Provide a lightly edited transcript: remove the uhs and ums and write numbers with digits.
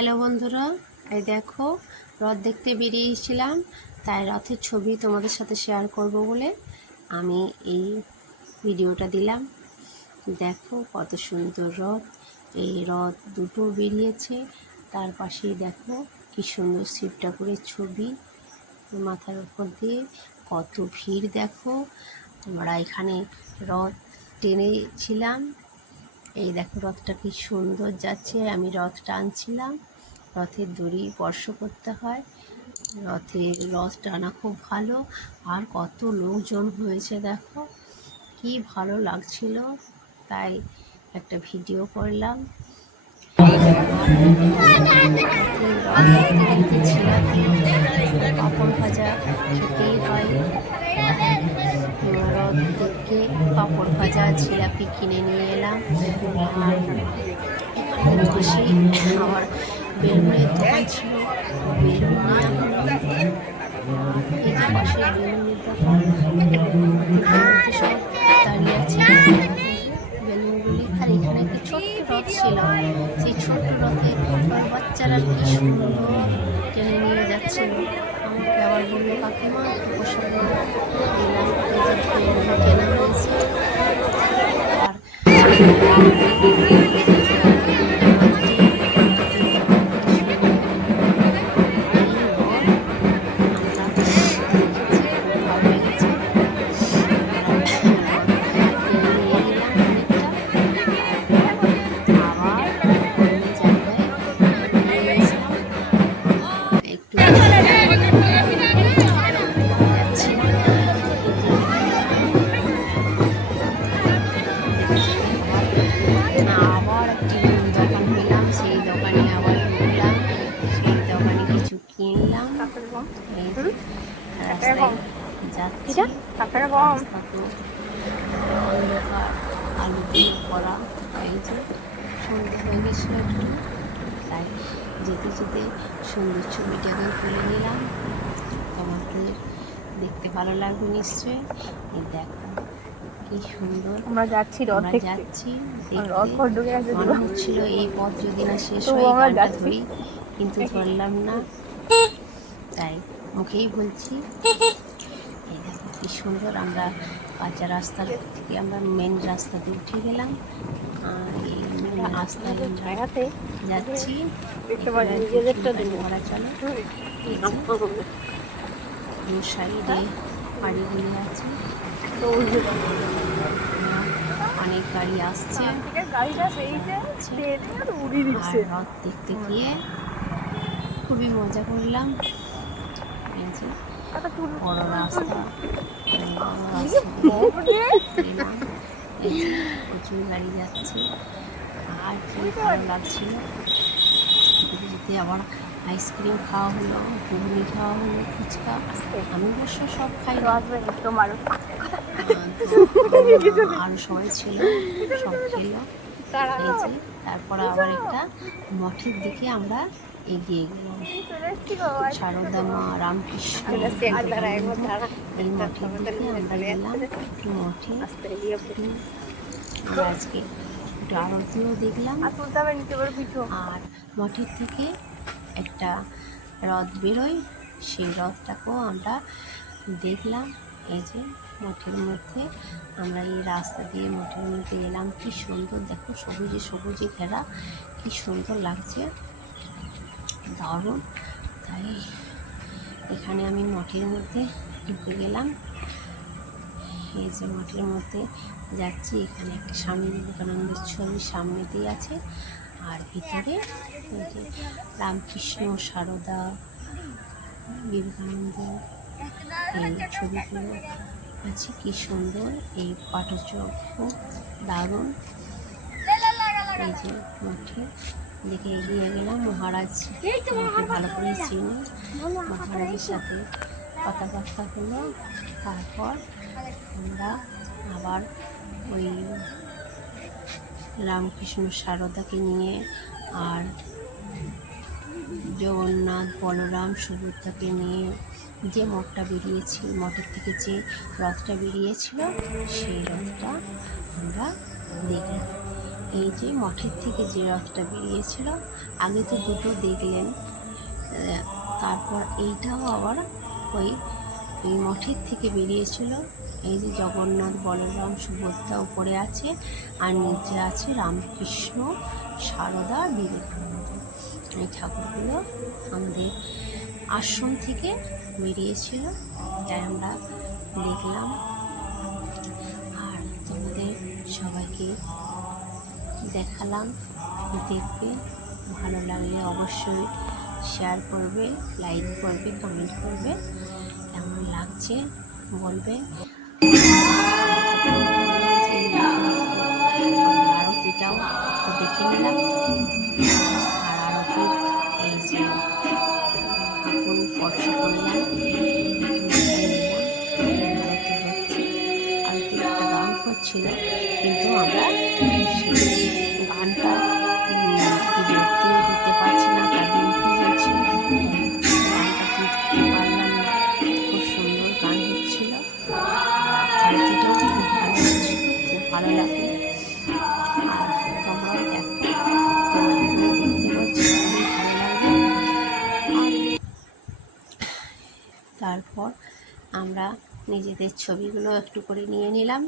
Hello বন্ধুরা, এই দেখো রথ দেখতে বেরিয়েছিলাম, তাই রথের ছবি তোমাদের সাথে শেয়ার করব বলে আমি এই ভিডিওটা দিলাম। দেখো কত সুন্দর রথ। এই রথ দুটো বেরিয়েছে, তার পাশেই দেখো কি সুন্দর শিব ঠাকুরের ছবি মাথার উপর দিয়ে। কত ভিড় দেখো। আমরা এখানে রথ টেনেছিলাম। এই দেখো রথটা কি সুন্দর যাচ্ছে। আমি রথ টানছিলাম। রথের দড়ি স্পর্শ করতে হয়। রথ টানা খুব ভালো। আর কত লোকজন হয়েছে দেখো, কি ভালো লাগছিল, তাই একটা ভিডিও করলাম। পাঁপড় ভাজা খেতেই হয়। রথ থেকে পাঁপড় ভাজা জিলাপি কিনে নিয়ে এলাম। আর এখানে পাশেই আমার বেলুনের দোকান ছিল, বেলুন নেওয়া হলো। এই যে পাশে বেলুনের দোকান, সব দাঁড়িয়ে আছে বেলুনগুলি। আর এখানে একটি ছোট্ট রথ ছিল, সেই ছোট্ট রথে বাচ্চারা কি সুন্দর টেনে নিয়ে যাচ্ছিল। আমাকে আবার বললো, কাকিমা একটু বসে কেনা হয়েছে। অন্ধকার আলো দিয়ে পড়া, এই যে সন্ধ্যে হয়ে গেছিল একটু, তাই যেতে যেতে সুন্দর ছবিটাকে তুলে নিলাম। তোমাদের দেখতে ভালো লাগবে নিশ্চয়ই। এই দেখো কি সুন্দর আমরা যাচ্ছি মনে হচ্ছিল এই পথ যদি না শেষ হয় গানটা ধরি, কিন্তু ধরলাম না, তাই মুখেই বলছি। এই দেখো কি সুন্দর। আমরা কাঁচা রাস্তার থেকে আমরা মেন রাস্তাতে উঠে গেলাম। এই রাস্তায় যাচ্ছি, ঘোরা চলে। দু সাইডে বাড়িগুলি আছে, অনেক গাড়ি আসছে। রথ দেখতে গিয়ে খুবই মজা করলাম। বড় রাস্তা, প্রচুর গাড়ি যাচ্ছে। আর কি ভালো লাগছিল। যেতে আবার আইসক্রিম খাওয়া হলো, ঘুগনি খাওয়া হলো, ফুচকা। আমি অবশ্য সব খাই, আরও সবাই ছিল, সব খেলো। তারপর আবার একটা মঠের দিকে আমরা এগিয়ে গেলাম। সারদা মা, রামকৃষ্ণ, এই মঠের দিকে আমরা গেলাম। একটু মঠে আজকে একটু আরতিও দেখলাম। আর মঠের থেকে একটা রথ বেরোয়, সেই রথটাকেও আমরা দেখলাম। এই যে মঠের মধ্যে আমরা এই রাস্তা দিয়ে মঠের মধ্যে এলাম। কি সুন্দর দেখো, সবুজে সবুজে ঘেরা, কি সুন্দর লাগছে, দারুণ। তাই এখানে আমি মঠের মধ্যে ঢুকে গেলাম। এই যে মঠের মধ্যে যাচ্ছি, এখানে একটা স্বামী বিবেকানন্দের ছবি সামনে দিয়ে আছে। আর ভিতরে এই যে রামকৃষ্ণ, সারদা, বিবেকানন্দ এই ছবিগুলো আছে। কি সুন্দর এই পাঠচক্র, দারুণ। এই যে মঠে দেখে এগিয়ে গেলাম। মহারাজ আমাকে ভালো করে চিনি, মহারাজের সাথে কথাবার্তা হলো। তারপর আমরা আবার ওই রামকৃষ্ণ সারদাকে নিয়ে আর জগন্নাথ, বলরাম, সুভদ্রাকে নিয়ে যে মঠটা বেরিয়েছিল, মঠের থেকে যে রথটা বেরিয়েছিল, সেই রথটা আমরা দেখলাম। এই যে মঠের থেকে যে রথটা বেরিয়েছিল আগে তো দুটো দেখলেন, তারপর এইটাও আবার ওই এই মঠের থেকে বেরিয়েছিল। এই যে জগন্নাথ, বলরাম, সুভদ্রা উপরে আছে, আর নিচে আছে রামকৃষ্ণ, সারদা, বিবেকানন্দ। এই ঠাকুরগুলো আমাদের আশ্রম থেকে বেরিয়েছিল, তাই আমরা দেখলাম। আর তোমাদের সবাইকে দেখালাম, দেখবে। ভালো লাগলে অবশ্যই শেয়ার করবে, লাইক করবে, কমেন্ট করবে, কেমন লাগছে বলবে। আরতিটাও দেখে নিলাম। আর আরতির এই যে কাপড় স্পর্শ করলাম, আরতির একটা গান হচ্ছিল, কিন্তু আমরা সেই গানটা বিরক্তি দিতে পারছি না, কাজে উঠে যাচ্ছি, গানটা করতে পারলাম না। খুব সুন্দর গান হচ্ছিল, আরতিটাও খুব ভালো হচ্ছিল, খুব ভালো লাগে। আর তোমরাও দেখো, তোমাদেরও দেখতে পাচ্ছি, খুবই ভালো লাগে। আর তারপর আমরা নিজেদের ছবিগুলো একটু করে নিয়ে নিলাম।